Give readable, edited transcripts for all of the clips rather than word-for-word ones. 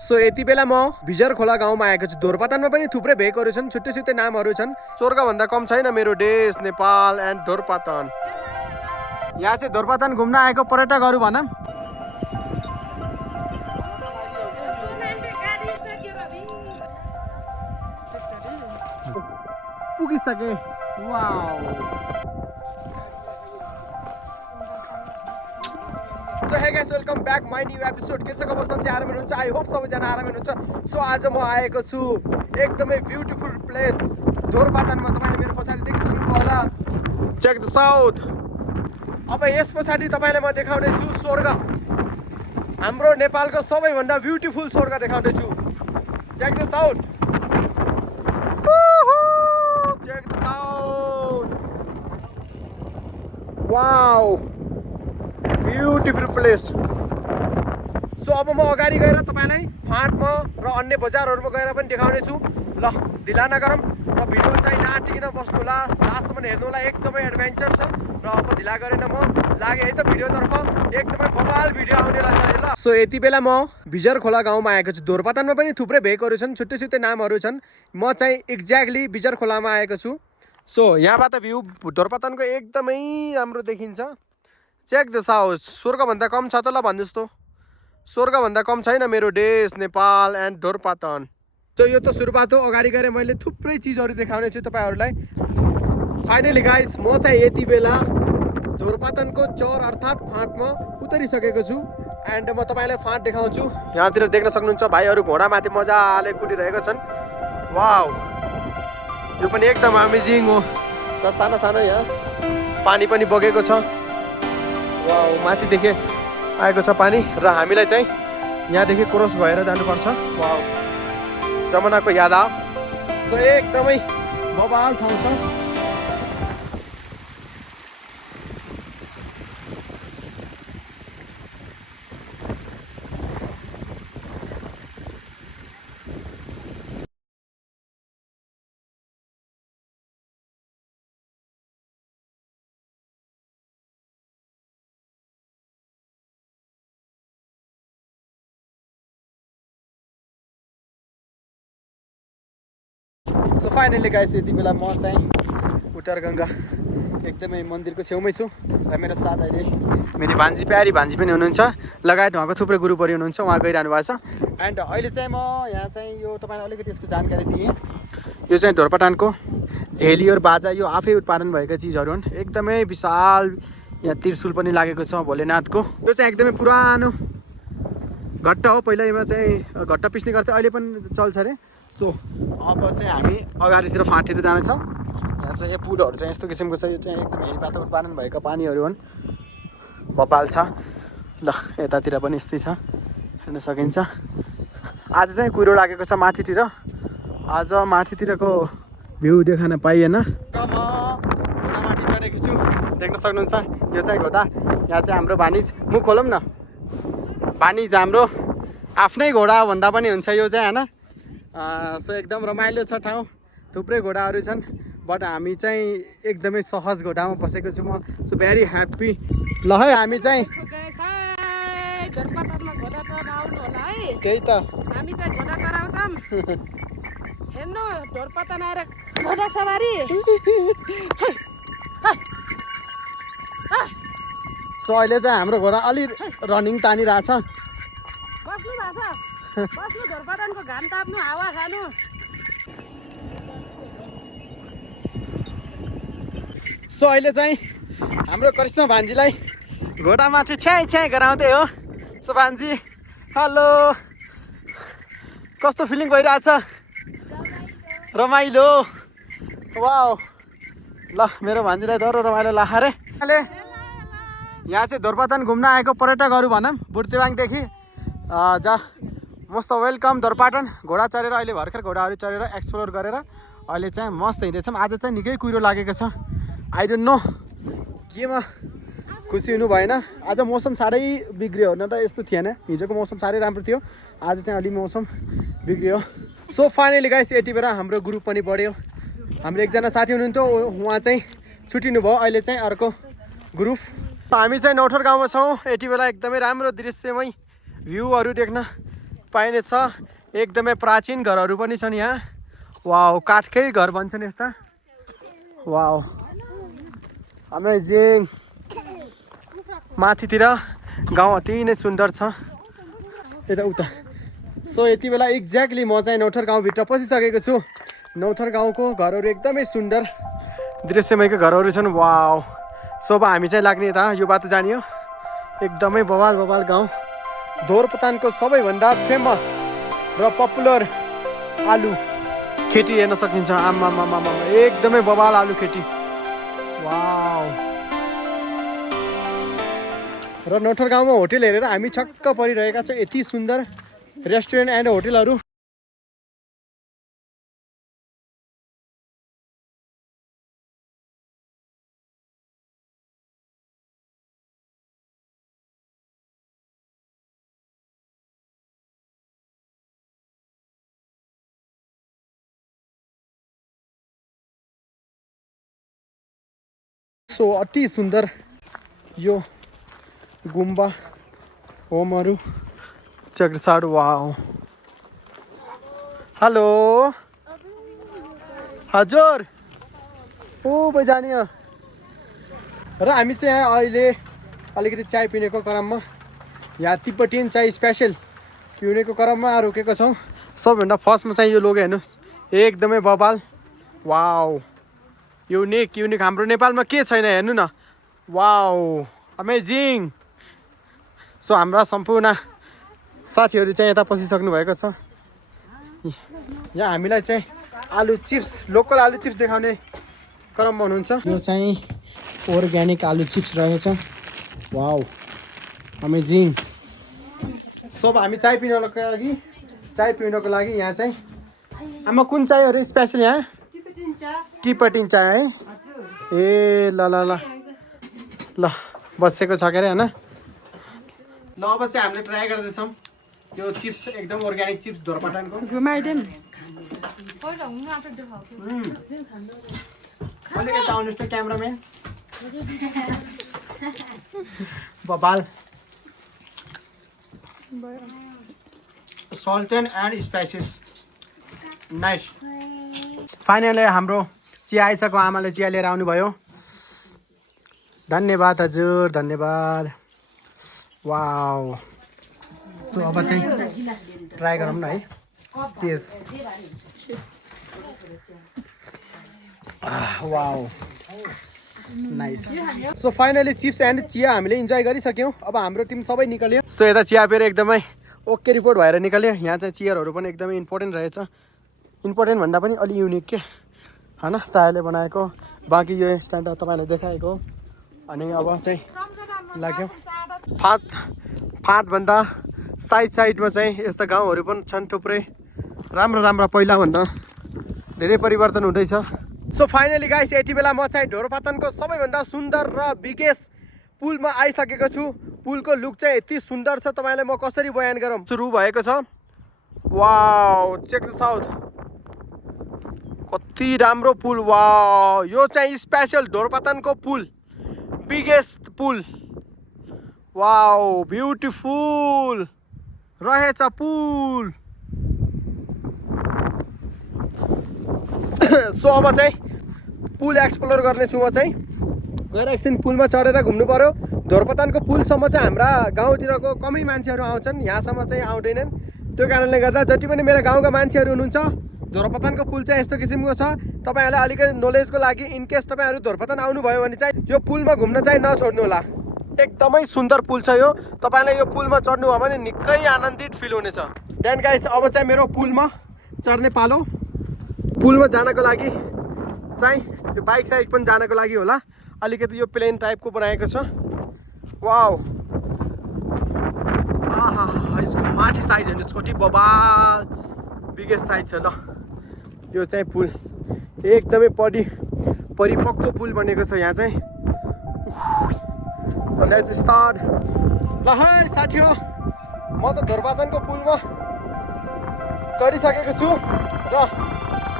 So यति बेला म भिजर खोला गाउँमा आएको छु। ढोरपातानमा पनि थुप्रै भेकहरू छन्, छुट्टै छुट्टै नामहरू छन्। स्वर्गभन्दा कम छैन मेरो देश नेपाल एन्ड ढोरपातान। यहाँ चाहिँ ढोरपातान घुम्न आएको पर्यटकहरू भनौँ। पुगिसके। Wow. So hey guys, welcome back my new episode. के छ खबर? सच्चै आरामै हुनुहुन्छ? आई होप सबैजना आरामै हुनुहुन्छ। सो आज म आएको छु एकदमै ब्युटिफुल प्लेस ढोरपातानमा। तपाईँले मेरो पछाडि देखिसक्नुभयो होला। Check the south. अब यस पछाडि तपाईँलाई म देखाउने छु स्वर्ग, हाम्रो नेपालको सबैभन्दा ब्युटिफुल स्वर्ग देखाउने छु। Check the south. Check the south. Wow, beautiful place. So अब म अगाडि गएर तपाईँलाई फाँटमा र अन्य बजारहरूमा गएर पनि देखाउने छु। ल ढिला नगरौँ र भिडियो चाहिँ नाटिकन बस्नु होला, लास्टसम्म हेर्नु होला। एकदमै एडभेन्चर छ र अब ढिला गरेन म लागेँ है त भिडियोतर्फ। एकदमै बवाल भिडियो आउनेलाई छ ल। सो यति बेला म भिजर खोला गाउँमा आएको छु। ढोरपातानमा पनि थुप्रै भेकहरू छन्, छुट्टै छुट्टै नामहरू छन्। म चाहिँ एक्ज्याक्टली भिजर खोलामा आएको छु। सो यहाँबाट भ्यू ढोरपातानको एकदमै राम्रो देखिन्छ। Check the south. स्वर्गभन्दा कम छ त ल भन्नुहोस् त। स्वर्गभन्दा कम छैन मेरो देश नेपाल एन्ड ढोरपातान। सो यो त सुरुवात हो। अगाडि गएर मैले थुप्रै चिजहरू देखाउने छु तपाईँहरूलाई। फाइनली गाइस, म चाहिँ यति बेला ढोरपातानको चौर अर्थात् फाँटमा उतरिसकेको छु। एन्ड म तपाईँलाई फाँट देखाउँछु। यहाँतिर देख्न सक्नुहुन्छ भाइहरू घोडामाथि मजाले कुदिरहेको छन्। वाउ, यो पनि एकदम अमेजिङ हो। र सानो सानो यहाँ पानी पनि बगेको छ। वाउ, माथिदेखि आएको छ पानी र हामीलाई चाहिँ यहाँदेखि क्रस भएर जानुपर्छ। वाउ, जमानाको याद आयो। सो एकदमै बवाल ठाउँ छ। सो फाइनली गाइस, यति बेला म चाहिँ उत्तरगङ्गा एकदमै मन्दिरको छेउमै छु र मेरो साथ अहिले मेरो भान्जी प्यारी भान्जी पनि हुनुहुन्छ, लगायत उहाँको थुप्रै गुरुपरि हुनुहुन्छ, उहाँ गइरहनु भएको छ। एन्ड अहिले चाहिँ म यहाँ चाहिँ यो तपाईँलाई अलिकति यसको जानकारी दिएँ। यो चाहिँ ढोरपातानको झेली और बाजा, यो आफै उत्पादन भएका चिजहरू हुन्। एकदमै विशाल यहाँ त्रिशुल पनि लागेको छ भोलेनाथको। यो चाहिँ एकदमै पुरानो घट्टा हो। पहिला यसमा चाहिँ घट्टा पिस्ने गर्थ्यो, अहिले पनि चल्छ अरे। सो अब चाहिँ हामी अगाडितिर फाँटतिर जानेछौँ। यहाँ चाहिँ यो पुलहरू चाहिँ यस्तो किसिमको छ। यो चाहिँ एकदम हिउँबाट उत्पादन भएका पानीहरू हुन्। बवाल छ। ल यतातिर पनि यस्तै छ, हेर्न सकिन्छ। आज चाहिँ कुहिरो लागेको छ माथितिर। आज माथितिरको भ्यू देखाउन पाइएन। र म घोडामाथि चढेको छु, देख्न सक्नुहुन्छ। यो चाहिँ घोडा। यहाँ चाहिँ हाम्रो भानिज, मुख खोलौँ न। भानिज हाम्रो आफ्नै घोडा भन्दा पनि हुन्छ यो चाहिँ, होइन। सो एकदम रमाइलो छ ठाउँ, थुप्रै घोडाहरू छन्। बट हामी चाहिँ एकदमै सहज घोडामा बसेको छु म। So very happy. ल है, हामी चाहिँ ढोरपातानमा घोडा चढाउनु होला है। त्यही त, हामी चाहिँ घोडा चढाउँछौँ। हेर्नु, ढोरपातान आएर घोडा सवारी। सो अहिले चाहिँ हाम्रो घोडा अलि रनिङ तानिरहेछ। बस्नु भएको छ, बस्नु, ढोरपातानको घाम ताप्नु, हावा खानु। सो अहिले चाहिँ हाम्रो करिश्मा भान्जीलाई घोडामाथि छ्याइ छ्याइ गराउँदै हो। सो भान्जी, हेलो, कस्तो फिलिङ भइरहेछ? रमाइलो। वाउ, ल मेरो भान्जीलाई डह्रो रमाइलो लाग्यो अरे। यहाँ चाहिँ ढोरपातान घुम्न आएको पर्यटकहरू भनौँ, बुर्तिवाङदेखि जा मस्त वेलकम ढोरपातान। घोडा चढेर अहिले भर्खर घोडाहरू चढेर एक्सप्लोर गरेर अहिले चाहिँ मस्त हिँड्दैछौँ। आज चाहिँ निकै कुहिरो लागेको छ। आई डोन्ट नो केमा खुसी हुनु भएन। आज मौसम साह्रै बिग्रियो, न त यस्तो थिएन। हिजोको मौसम साह्रै राम्रो थियो, आज चाहिँ अलि मौसम बिग्रियो। सो फाइनली गाइस, यति बेला हाम्रो ग्रुप पनि बढ्यो। हाम्रो एकजना साथी हुनुहुन्थ्यो, उहाँ चाहिँ छुट्टिनु भयो। अहिले चाहिँ अर्को ग्रुप। हामी चाहिँ नौठर गाउँमा छौँ। यति बेला एकदमै राम्रो दृश्यमय भ्यूहरू देख्न पाइने छ। एकदमै प्राचीन घरहरू पनि छन् यहाँ। वाउ, काठकै घर भन्छन् यस्ता। Wow, amazing. माथितिर गाउँ अति नै सुन्दर छ यता उता। सो यति बेला एक्ज्याक्टली म चाहिँ नौथर गाउँभित्र पसिसकेको छु। नौथर गाउँको घरहरू एकदमै सुन्दर दृश्यमयको घरहरू छन्। वाउ, सो अब हामी चाहिँ लाग्ने यता यो बाटो जाने हो। एकदमै बवाल बवाल गाउँ। धोरपतानको सबैभन्दा फेमस र पपुलर आलु खेती हेर्न सकिन्छ। आमामामामा, एकदमै बवाल आलु खेती। वाउ। र नौथर गाउँमा होटेल हेरेर हामी छक्क परिरहेका छौँ। यति सुन्दर रेस्टुरेन्ट एन्ड होटेलहरू। सो अति सुन्दर यो गुम्बा होमहरू चक्रसाड। वाउ। हेलो हजुर, ओ बजानी। र हामी चाहिँ यहाँ अहिले अलिकति चाय पिनेको क्रममा, यहाँ तिब्बतियन चाय स्पेसल पिउनेको क्रममा रोकेको छौँ। सबभन्दा फर्स्टमा चाहिँ यो लोगो हेर्नुहोस्, एकदमै बवाल। Wow, unique unique. हाम्रो नेपालमा के छैन हेर्नु न। Wow, amazing. सो हाम्रा सम्पूर्ण साथीहरू चाहिँ यता पसिसक्नु भएको छ। यहाँ हामीलाई चाहिँ आलु चिप्स, लोकल आलु चिप्स देखाउने क्रममा हुनुहुन्छ। यो चाहिँ अर्ग्यानिक आलु चिप्स रहेछ। Wow, amazing. सो अब हामी चाय पिउनको लागि यहाँ चाहिँ आमा कुन चायहरू स्पेसल यहाँ? टिपटिन चाय है। ए ल ल ल ल, बसेको छ के अरे होइन। ल अब चाहिँ हामीले ट्राई गर्दैछौँ यो चिप्स, एकदम अर्ग्यानिक चिप्स धोरपाटनको। अलिक यता आउनुहोस् त क्यामराम्यान। बबाल। Salt and spices, nice. Finally हाम्रो चिया आइसक्यो। आमाले चिया लिएर आउनुभयो। धन्यवाद हजुर, धन्यवाद। वाउ। सो अब चाहिँ ट्राई गरौँ न है। Cheers. Wow, nice. So finally chips and चिया हामीले इन्जोय गरिसक्यौँ। अब हाम्रो टिम सबै निकल्यो। सो यता चिया पिएर एकदमै ओके रिपोर्ट भएर निकल्यो। यहाँ चाहिँ चियरहरू पनि एकदमै इम्पोर्टेन्ट रहेछ। इम्पोर्टेन्ट भन्दा पनि अलि युनिक के होइन, टायरले बनाएको। बाँकी यो स्ट्यान्ड तपाईँलाई देखाएको। अनि अब चाहिँ लाग्यो फाँटभन्दा साइडमा चाहिँ यस्ता गाउँहरू पनि छन् थुप्रै। राम्रा पहिलाभन्दा धेरै परिवर्तन हुँदैछ। सो फाइनली गाइस, यति बेला म चाहिँ ढोरपाटनको सबैभन्दा सुन्दर र बिगेस्ट पुलमा आइसकेको छु। पुलको लुक चाहिँ यति सुन्दर छ, तपाईँलाई म कसरी बयान गरौँ। सुरु भएको छ। वाउ, चेक द साउथ, कति राम्रो पुल। वाउ, यो चाहिँ स्पेसल ढोरपाटनको पुल, बिगेस्ट पुल। वाउ, ब्युटिफुल रहेछ पुल। सो अब चाहिँ पुल एक्सप्लोर गर्नेछु म चाहिँ। गएर एकछिन पुलमा चढेर घुम्नु पर्यो। ढोरपाटनको पुलसम्म चाहिँ हाम्रा गाउँतिरको कमै मान्छेहरू आउँछन्, यहाँसम्म चाहिँ आउँदैनन्। त्यो कारणले गर्दा जति पनि मेरो गाउँका मान्छेहरू हुनुहुन्छ, ढोरपाटनको पुल चाहिँ यस्तो किसिमको छ। तपाईँहरूलाई अलिकति नलेजको लागि, इनकेस तपाईँहरू ढोरपाटन आउनुभयो भने चाहिँ यो पुलमा घुम्न चाहिँ नछोड्नु होला। एकदमै सुन्दर पुल छ यो। तपाईँलाई यो पुलमा चढ्नु भयो भने निकै आनन्दित फिल हुनेछ। देन गाइस, अब चाहिँ मेरो पुलमा चढ्ने पालो। पुलमा जानको लागि चाहिँ यो बाइक साइक पनि जानको लागि होला। अलिकति यो प्लेन टाइपको बनाएको छ। वाउ, आहा, यसको माथि साइज हेर्नुहोस् कति बबाल बिगेस्ट साइज छ। ल यो चाहिँ पुल एकदमै परिपक्व पुल बनेको छ यहाँ चाहिँ। Let's start. ल है साथी हो, म त ढोरपाटनको पुलमा चढिसकेको छु र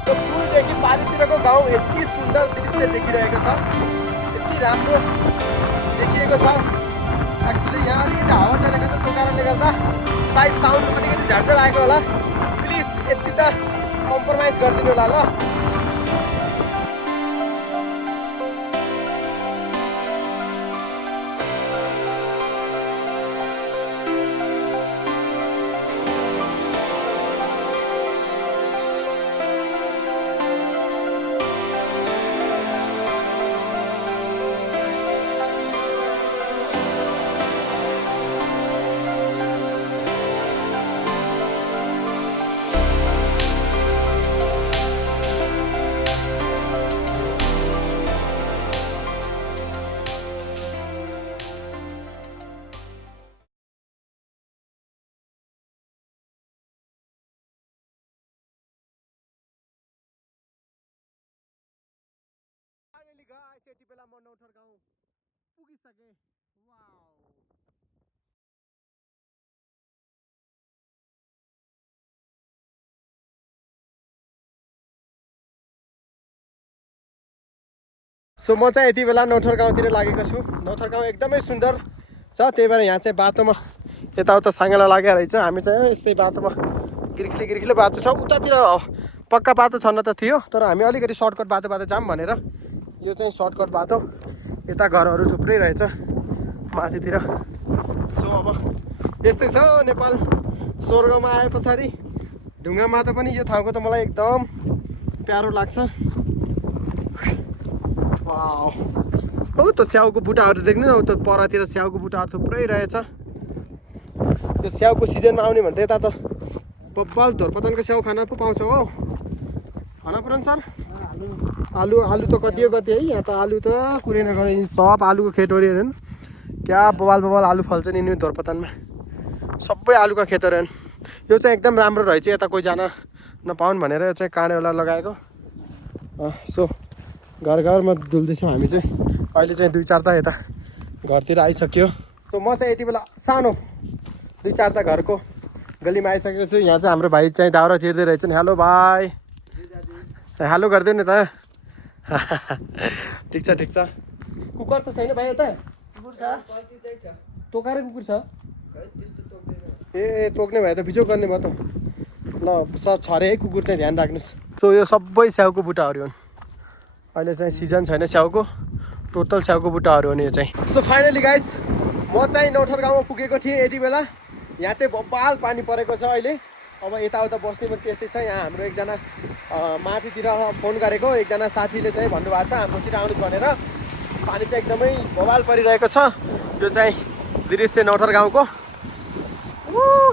त्यो पुलदेखि पारितिरको गाउँ यति सुन्दर दृश्य देखिरहेको छ, यति राम्रो देखिएको छ। एक्चुअली यहाँ अलिकति हावा चलेको छ, त्यो कारणले गर्दा साइज साउन्ड अलिकति झर्झर आएको होला, प्लिज यति त कम्प्रोमाइज गरिदिनु होला ल। यति बेला म नौथर गाउँ पुगिसकेँ। वाउ, सो म चाहिँ यति बेला नौथर गाउँतिर लागेको छु। नौथर गाउँ एकदमै सुन्दर छ, त्यही भएर यहाँ चाहिँ बाटोमा यताउता साङ्गाला लागेको रहेछ। हामी चाहिँ यस्तै बाटोमा गिर्खिले बाटो छ, उतातिर पक्का बाटो छन त थियो, तर हामी अलिकति सर्टकट बाटो जाऊँ भनेर यो चाहिँ सर्टकट बाटो। यता घरहरू थुप्रै रहेछ माथितिर। सो अब यस्तै छ नेपाल। स्वर्गमा आए पछाडि ढुङ्गा माटो पनि यो ठाउँको त मलाई एकदम प्यारो लाग्छ। वाउ, हो त स्याउको बुट्टाहरू देख्नु न, उता परतिर स्याउको बुट्टाहरू थुप्रै रहेछ। यो स्याउको सिजनमा आउने भने त यता त बब्बाल धोरपतनको स्याउ खान पो पाउँछ हो, खान पुरन्छ सर। आलु त कति है, यहाँ त आलु त कुरै नगरे सब आलुको खेतहरू हेर्नु क्या बबाल आलु फल्छ नि यिनी धोरपतनमा, सबै आलुका खेतहरू हेर्नु। यो चाहिँ एकदम राम्रो रहेछ, यता कोही जान नपाउन् भनेर यो चाहिँ काँडेवाला लगाएको। सो घरमा डुल्दैछौँ हामी चाहिँ। अहिले चाहिँ 2-4 त यता घरतिर आइसक्यो। सो म चाहिँ यति बेला सानो 2-4 त घरको गलीमा आइसकेको छु। यहाँ चाहिँ हाम्रो भाइ चाहिँ दाउरा चिर्दै रहेछन्। हेलो भाइ, हेलो गरिदियो नि त। ठिक छ। कुकुर त छैन भाइ यता? कुकुर छ, टोकाएर कुकुर छ। ए तोक्ने भए त बिजोग गर्ने भयो त। ल छरे है कुकुर चाहिँ ध्यान राख्नुहोस्। सो यो सबै स्याउको बुट्टाहरू हुन्। अहिले चाहिँ सिजन छैन स्याउको, टोटल स्याउको बुट्टाहरू हो नि यो चाहिँ। सो फाइनली गाइज म चाहिँ नौथर गाउँमा पुगेको थिएँ यति बेला। यहाँ चाहिँ बब्बाल पानी परेको छ अहिले। अब यताउता बस्ने पनि त्यस्तै छ। यहाँ हाम्रो एकजना माथितिर फोन गरेको एकजना साथीले चाहिँ भन्नुभएको छ हाम्रोतिर आउनुहोस् भनेर। पानी चाहिँ एकदमै बवाल परिरहेको छ। यो चाहिँ दृश्य नौथर गाउँको।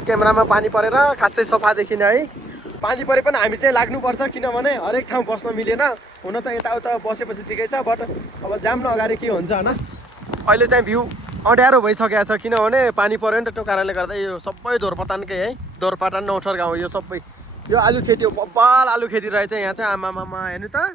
क्यामेरामा पानी परेर खासै सफा देखिन है। पानी परे पनि हामी चाहिँ लाग्नुपर्छ, किनभने हरेक ठाउँ बस्न मिलेन। हुन त यताउता बसेपछि ठिकै छ, बट अब जाम न अगाडि के हुन्छ होइन। अहिले चाहिँ भ्यू अँध्यारो भइसकेको छ, किनभने पानी पऱ्यो नि त। त्यो कारणले गर्दा यो सबै धोरपतानकै है, धोरपतान नौथर गाउँ। यो सबै यो आलु खेती हो, बब्बाल आलु खेती रहेछ यहाँ चाहिँ। आमामामा हेर्नु त